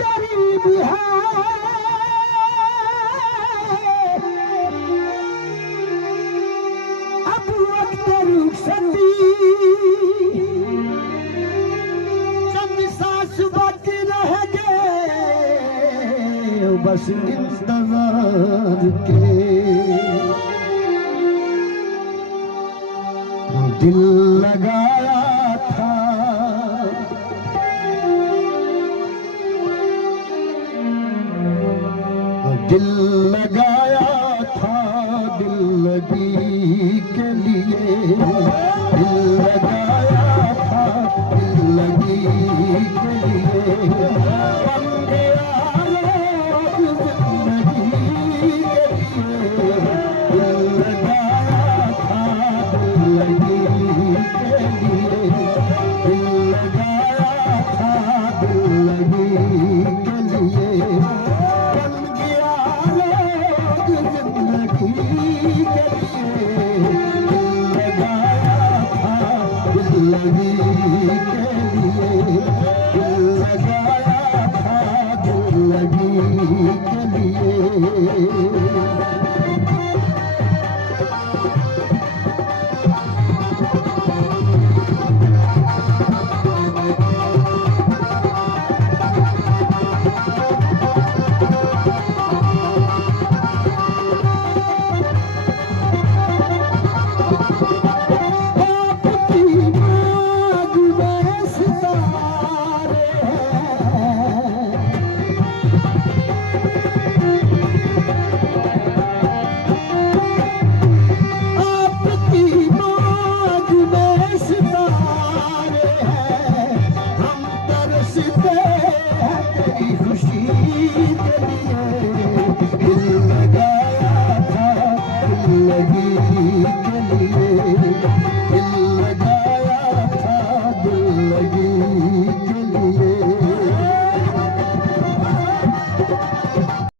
करीब है, अब वक्त रुखसती चंद सांस बाकी रह गए बस इंतजार के। दिल लगाया था दिल लगाया था दिल लगी के लिए, दिल लगाया था दिल लगी के लिए, बन गया लोग जिंदगी के लिए, दिल लगाया था दिल लगी के लिए, दिल लगाया था दिल लगी के लिए, बन गया लोग जिंदगी के लिए, दिल लगाया था दिल लगी के लिए, दिल लगाया था दिल लगी के लिए।